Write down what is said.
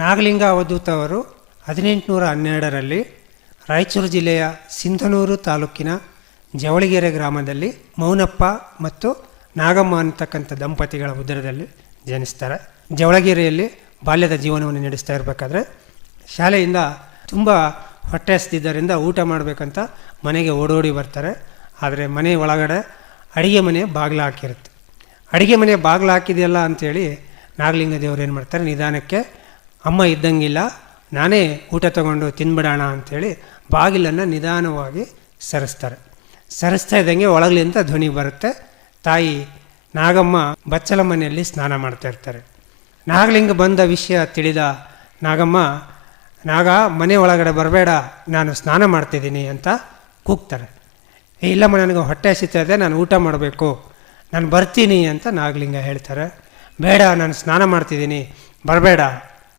ನಾಗಲಿಂಗ ಅವಧೂತ ಅವರು 1812ರಲ್ಲಿ ರಾಯಚೂರು ಜಿಲ್ಲೆಯ ಸಿಂಧನೂರು ತಾಲೂಕಿನ ಜವಳಗೆರೆ ಗ್ರಾಮದಲ್ಲಿ ಮೌನಪ್ಪ ಮತ್ತು ನಾಗಮ್ಮ ಅಂತಕ್ಕಂಥ ದಂಪತಿಗಳ ಉದರದಲ್ಲಿ ಜನಿಸ್ತಾರೆ. ಜವಳಗೆರೆಯಲ್ಲಿ ಬಾಲ್ಯದ ಜೀವನವನ್ನು ನಡೆಸ್ತಾ ಇರಬೇಕಾದ್ರೆ ಶಾಲೆಯಿಂದ ತುಂಬ ಹೊಟ್ಟೆ ಹಸಿದ್ದರಿಂದ ಊಟ ಮಾಡಬೇಕಂತ ಮನೆಗೆ ಓಡೋಡಿ ಬರ್ತಾರೆ. ಆದರೆ ಮನೆ ಒಳಗಡೆ ಅಡುಗೆ ಮನೆ ಬಾಗಿಲು ಹಾಕಿರುತ್ತೆ. ಅಡುಗೆ ಮನೆ ಬಾಗಿಲು ಹಾಕಿದೆಯಲ್ಲ ಅಂಥೇಳಿ ನಾಗಲಿಂಗ ದೇವರು ಏನು ಮಾಡ್ತಾರೆ, ನಿಧಾನಕ್ಕೆ ಅಮ್ಮ ಇದ್ದಂಗಿಲ್ಲ, ನಾನೇ ಊಟ ತಗೊಂಡು ತಿನ್ಬಿಡೋಣ ಅಂಥೇಳಿ ಬಾಗಿಲನ್ನು ನಿಧಾನವಾಗಿ ಸರಿಸ್ತಾರೆ. ಸರಿಸ್ತಾ ಇದ್ದಂಗೆ ಒಳಗಲಿಂದ ಧ್ವನಿ ಬರುತ್ತೆ. ತಾಯಿ ನಾಗಮ್ಮ ಬಚ್ಚಲ ಮನೆಯಲ್ಲಿ ಸ್ನಾನ ಮಾಡ್ತಾ ಇರ್ತಾರೆ. ನಾಗಲಿಂಗ ಬಂದ ವಿಷಯ ತಿಳಿದ ನಾಗಮ್ಮ, ನಾಗ ಮನೆ ಒಳಗಡೆ ಬರಬೇಡ, ನಾನು ಸ್ನಾನ ಮಾಡ್ತಿದ್ದೀನಿ ಅಂತ ಕೂಗ್ತಾರೆ. ಇಲ್ಲಮ್ಮ, ನನಗೆ ಹೊಟ್ಟೆ ಹಸಿತಾ ಇದೆ, ನಾನು ಊಟ ಮಾಡಬೇಕು, ನಾನು ಬರ್ತೀನಿ ಅಂತ ನಾಗಲಿಂಗ ಹೇಳ್ತಾರೆ. ಬೇಡ, ನಾನು ಸ್ನಾನ ಮಾಡ್ತಿದ್ದೀನಿ, ಬರಬೇಡ